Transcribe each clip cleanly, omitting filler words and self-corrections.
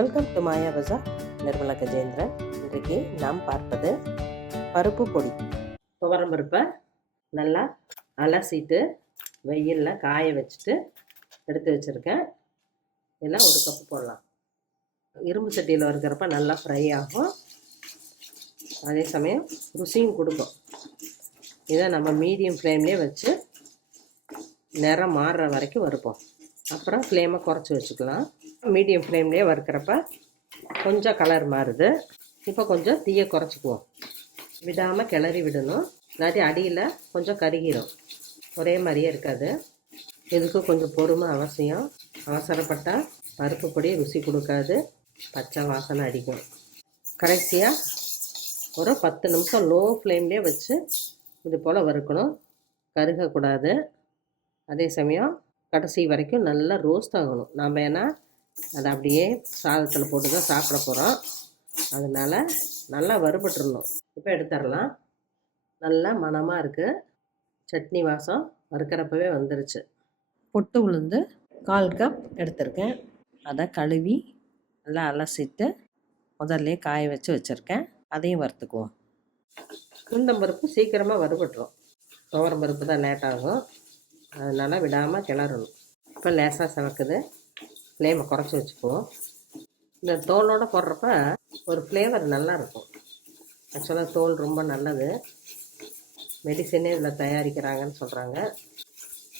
Welcome to மாயா பஜார். நிர்மலா கஜேந்திரன். இன்றைக்கு நாம் பார்ப்பது பருப்பு பொடி. துவரம் பருப்பை நல்லா அலசிட்டு வெயிலில் காய வச்சுட்டு எடுத்து வச்சுருக்கேன். இதெல்லாம் ஒரு கப்பு போடலாம். இரும்பு சட்டியில் வறுக்கிறப்ப நல்லா ஃப்ரை ஆகும், அதே சமயம் ருசியும் கொடுக்கும். இதை நம்ம மீடியம் ஃப்ளேம்லேயே வச்சு நிறம் மாறுற வரைக்கும் வறுப்போம். அப்புறம் ஃப்ளேமை குறைச்சி வச்சுக்கலாம். மீடியம் ஃப்ளேம்லேயே வறுக்கிறப்ப கொஞ்சம் கலர் மாறுது. இப்போ கொஞ்சம் தீயை குறைச்சிக்குவோம். விடாமல் கிளறி விடணும், இல்லாட்டி அடியில் கொஞ்சம் கருகிடும், ஒரே மாதிரியே இருக்காது. இதுக்கு கொஞ்சம் பொறுமை அவசியம். அவசரப்பட்டால் பருப்பு பொடி ருசி கொடுக்காது, பச்சை வாசனை அடிக்கும். கடைசியாக ஒரு 10 நிமிஷம் லோ ஃப்ளேம்லேயே வச்சு இது போல் வறுக்கணும், கருகக்கூடாது. அதே சமயம் கடைசி வரைக்கும் நல்லா ரோஸ்ட் ஆகணும். நாம் ஏன்னா அதை அப்படியே சாதத்தில் போட்டு தான் சாப்பிட போகிறோம், அதனால் நல்லா வறுபட்டுருணும். இப்போ எடுத்துடலாம். நல்லா மணமாக இருக்குது, சட்னி வாசம் வறுக்கிறப்பவே வந்துருச்சு. பொட்டு உளுந்து 1/4 கப் எடுத்திருக்கேன். அதை கழுவி நல்லா அலசிட்டு முதல்ல காய வச்சு வச்சுருக்கேன். அதையும் வறுத்துக்குவோம். உளுந்தம்பருப்பு சீக்கிரமாக வறுபட்டுரும், துவரம் பருப்பு தான் லேட் ஆகும், அதனால் விடாமல் கிளறணும். இப்போ லேசாக சவக்குது, ஃப்ளேமை குறைச்சி வச்சுக்குவோம். இந்த தோலோடு போடுறப்ப ஒரு ஃப்ளேவர் நல்லாயிருக்கும். ஆக்சுவலாக தோல் ரொம்ப நல்லது, மெடிசனே இதில் தயாரிக்கிறாங்கன்னு சொல்கிறாங்க.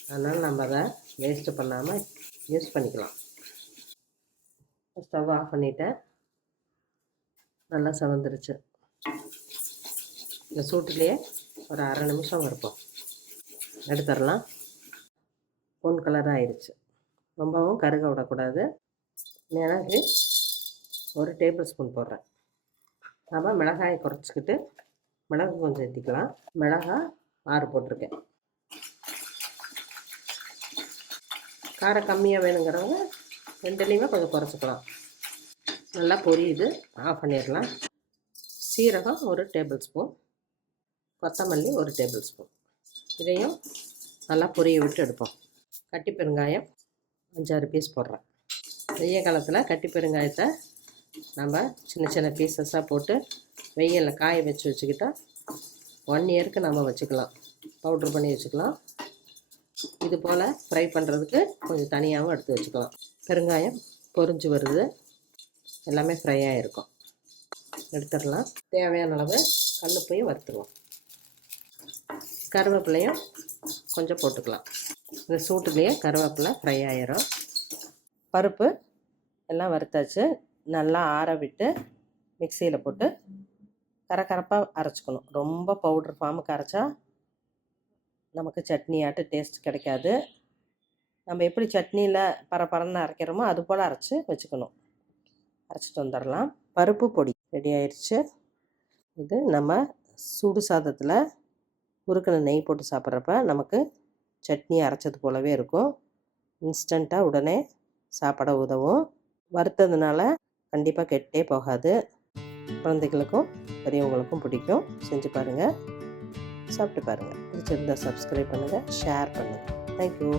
அதனால் நம்ம அதை வேஸ்ட்டு பண்ணாமல் யூஸ் பண்ணிக்கலாம். ஸ்டவ் ஆஃப் பண்ணிவிட்டேன். நல்லா செவந்துருச்சு. இந்த சூட்டுலேயே ஒரு 1/2 நிமிஷம் வறுப்போம். எடுத்துடலாம். பொன் கலராக ஆயிடுச்சு. ரொம்பவும் கருக விடக்கூடாது. மிளகு 1 டேபிள் ஸ்பூன் போடுறேன். நம்ம மிளகாயை குறைச்சிக்கிட்டு மிளகு கொஞ்சம் ஏற்றிக்கலாம். மிளகாய் 6 போட்டிருக்கேன். காரம் கம்மியாக வேணுங்கிறவங்க 2லேயுமே கொஞ்சம் குறைச்சிக்கலாம். நல்லா பொரியுது, ஆஃப் பண்ணிடலாம். சீரகம் 1 டேபிள் ஸ்பூன், கொத்தமல்லி 1 டேபிள் ஸ்பூன். இதையும் நல்லா பொரிய விட்டு எடுப்போம். கட்டி பெருங்காயம் 5-6 பீஸ் போடுறேன். வெய்ய காலத்தில் கட்டி பெருங்காயத்தை நம்ம சின்ன சின்ன பீசஸாக போட்டு வெயிலில் காய வச்சு வச்சுக்கிட்டால் 1 இயருக்கு நம்ம வச்சுக்கலாம், பவுட்ரு பண்ணி வச்சுக்கலாம். இது போல் ஃப்ரை பண்ணுறதுக்கு கொஞ்சம் தனியாகவும் எடுத்து வச்சுக்கலாம். பெருங்காயம் பொரிஞ்சு வருது, எல்லாமே ஃப்ரை ஆகிருக்கும். எடுத்துடலாம். தேவையான அளவு கல்லுப்பையும் வறுத்துருவோம். கருவேப்பிலையும் கொஞ்சம் போட்டுக்கலாம். இந்த சூட்டுலேயே கருவேப்பிலை ஃப்ரை ஆயிரும். பருப்பு எல்லாம் வறுத்தாச்சு. நல்லா ஆற விட்டு மிக்சியில் போட்டு கரகரப்பாக அரைச்சிக்கணும். ரொம்ப பவுட்ரு ஃபார்முக்கு அரைச்சா நமக்கு சட்னி ஆட்டு டேஸ்ட் கிடைக்காது. நம்ம எப்படி சட்னியில் பரப்பரன்னு அரைக்கிறோமோ அது போல் அரைச்சி வச்சுக்கணும். அரைச்சிட்டு வந்துடலாம். பருப்பு பொடி ரெடி ஆயிடுச்சு. இது நம்ம சுடு சாதத்தில் உருக்கின நெய் போட்டு சாப்பிட்றப்ப நமக்கு சட்னி அரைச்சது போலவே இருக்கும். இன்ஸ்டண்ட்டாக உடனே சாப்பிட உதவும். வறுத்ததுனால கண்டிப்பாக கெட்டே போகாது. குழந்தைகளுக்கும் பெரியவங்களுக்கும் பிடிக்கும். செஞ்சு பாருங்கள், சாப்பிட்டு பாருங்கள். பிடிச்சிருந்தால் சப்ஸ்கிரைப் பண்ணுங்கள், ஷேர் பண்ணுங்கள். தேங்க்யூ.